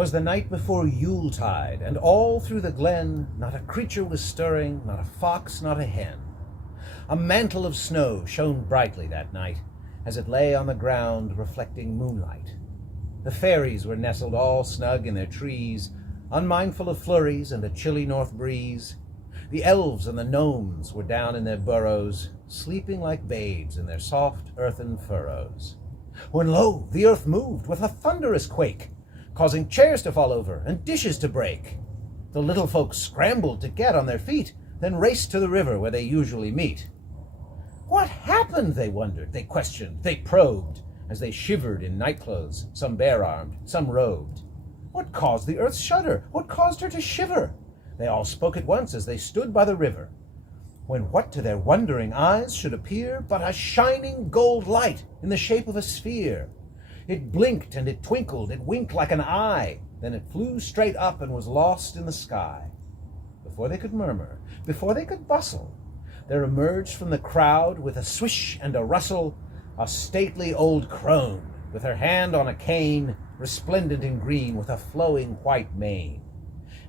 'Twas the night before Yuletide, and all through the glen not a creature was stirring, not a fox, not a hen. A mantle of snow shone brightly that night, as it lay on the ground reflecting moonlight. The fairies were nestled all snug in their trees, unmindful of flurries and a chilly north breeze. The elves and the gnomes were down in their burrows, sleeping like babes in their soft earthen furrows. When lo, the earth moved with a thunderous quake, causing chairs to fall over and dishes to break. The little folks scrambled to get on their feet, then raced to the river where they usually meet. What happened, they wondered, they questioned, they probed, as they shivered in nightclothes, some bare-armed, some robed. What caused the earth's shudder? What caused her to shiver? They all spoke at once as they stood by the river, when what to their wondering eyes should appear but a shining gold light in the shape of a sphere. It blinked and it twinkled, it winked like an eye, then it flew straight up and was lost in the sky. Before they could murmur, before they could bustle, there emerged from the crowd with a swish and a rustle a stately old crone, with her hand on a cane, resplendent in green with a flowing white mane.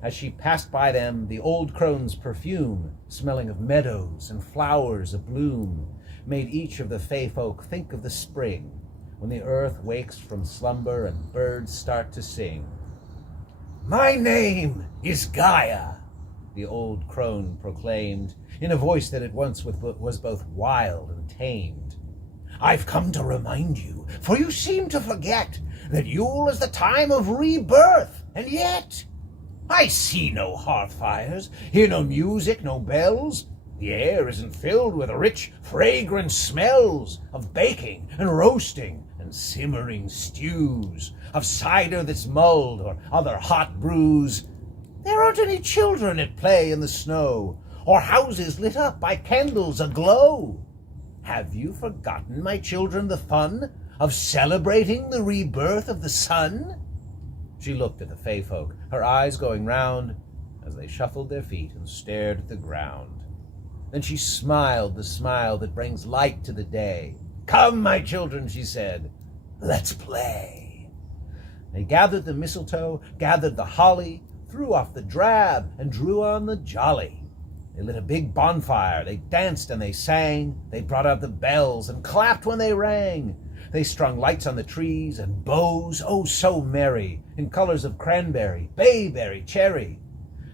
As she passed by them, the old crone's perfume, smelling of meadows and flowers abloom, made each of the fey folk think of the spring, when the earth wakes from slumber and birds start to sing. "My name is Gaia," the old crone proclaimed, in a voice that at once was both wild and tamed. "I've come to remind you, for you seem to forget, that Yule is the time of rebirth, and yet I see no hearth fires, hear no music, no bells. The air isn't filled with rich, fragrant smells of baking and roasting and simmering stews, of cider that's mulled or other hot brews. There aren't any children at play in the snow, or houses lit up by candles aglow. Have you forgotten, my children, the fun of celebrating the rebirth of the sun?" She looked at the fey folk, her eyes going round, as they shuffled their feet and stared at the ground. Then she smiled the smile that brings light to the day. "Come, my children," she said, "let's play." They gathered the mistletoe, gathered the holly, threw off the drab, and drew on the jolly. They lit a big bonfire, they danced and they sang, they brought out the bells and clapped when they rang. They strung lights on the trees and bows, oh so merry, in colors of cranberry, bayberry, cherry.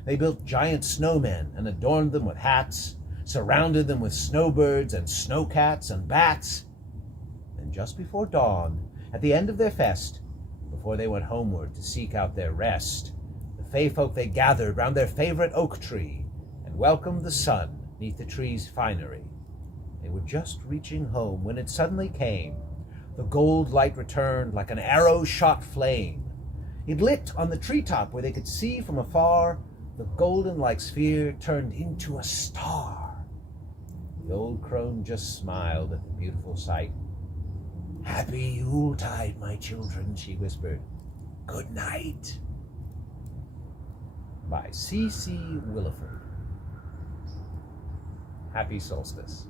They built giant snowmen and adorned them with hats, surrounded them with snowbirds and snowcats and bats. And just before dawn, at the end of their fest, before they went homeward to seek out their rest, the fey folk they gathered round their favorite oak tree and welcomed the sun neath the tree's finery. They were just reaching home when it suddenly came. The gold light returned like an arrow-shot flame. It lit on the treetop where they could see from afar. The golden-like sphere turned into a star. The old crone just smiled at the beautiful sight. "Happy Yuletide, my children," she whispered. "Good night." By CC Williford. Happy solstice.